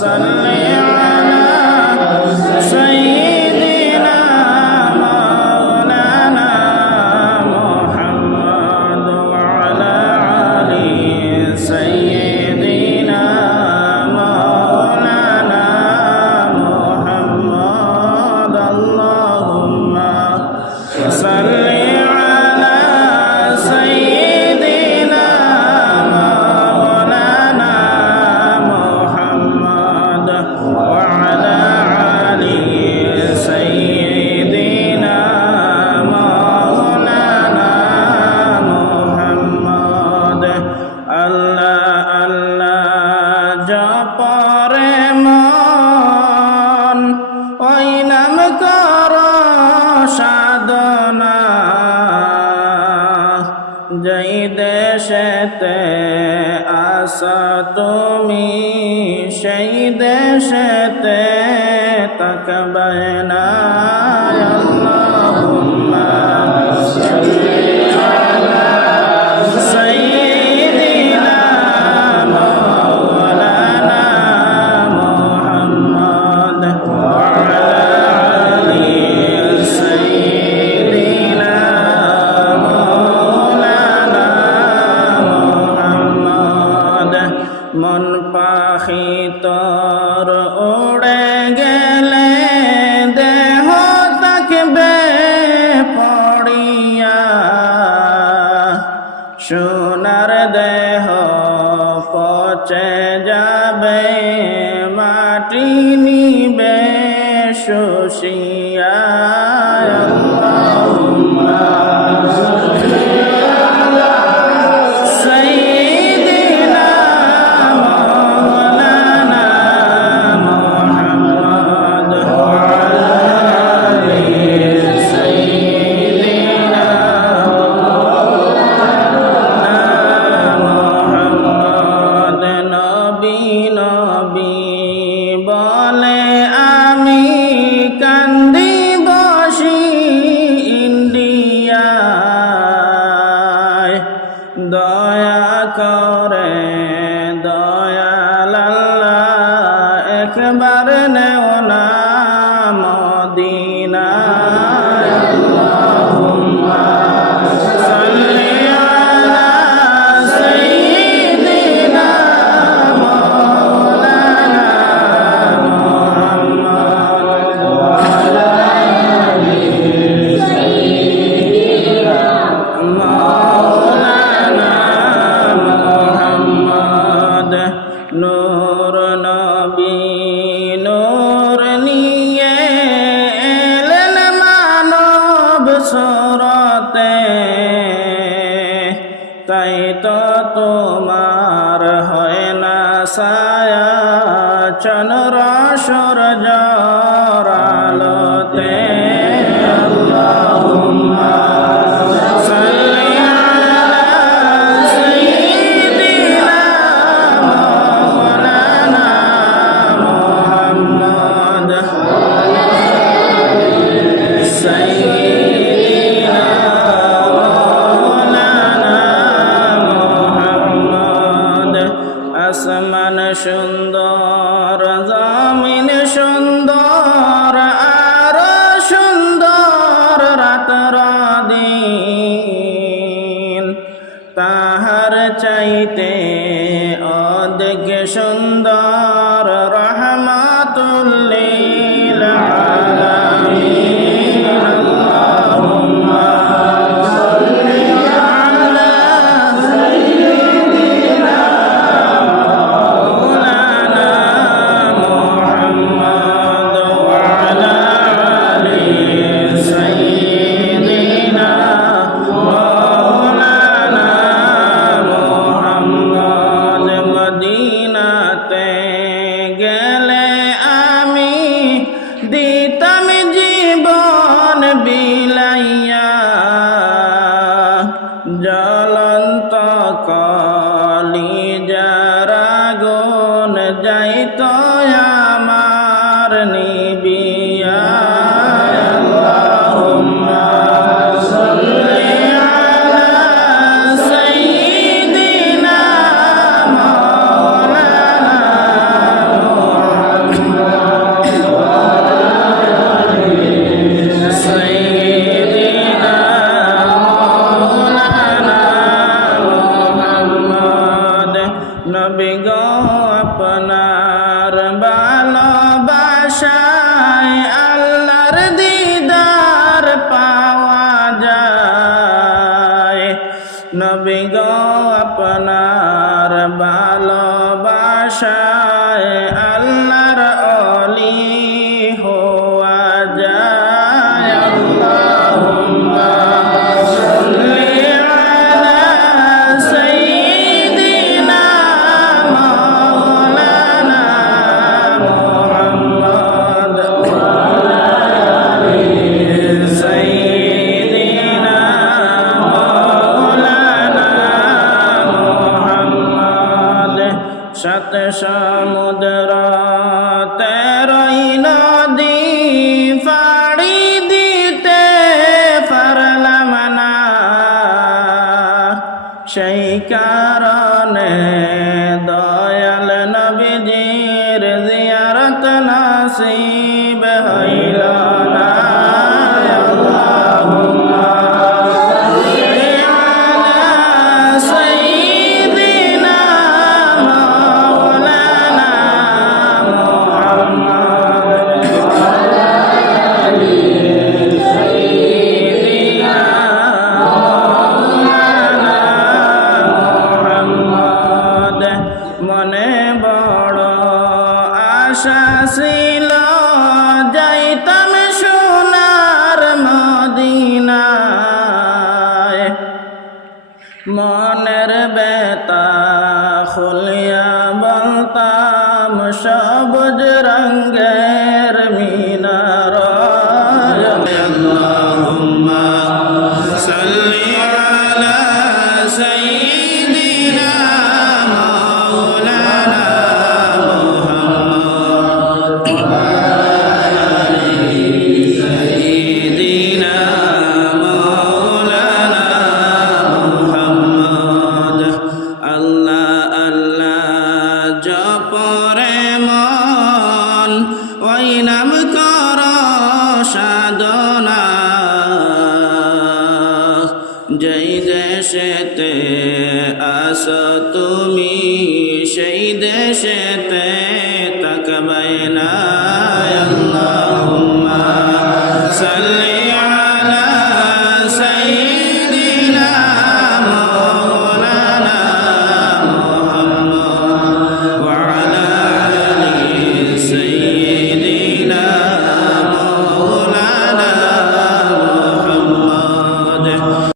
i Sana. রাজা পারে ওই নাম কর সাধনা। যেই দেশেতে আস তুমি সেই দেশেতে তাকবে না। তোর উড়ে গেলে দেহ তাকবে পড়িয়া। সোনার দেহ পচে যাবে মাটি আমার নেওয়া নাম ছায়া চন্দ্র সূরজ সেই কারণে মনের বেতা খুলিয়া বলতাম সবুজ রঙ্গের মিনার। আল্লাহুম্মা সাল্লি যেই দেশেতে আস তুমি সেই দেশেতে তাকবায় না আল্লাহুম্মা সাল্লি আলা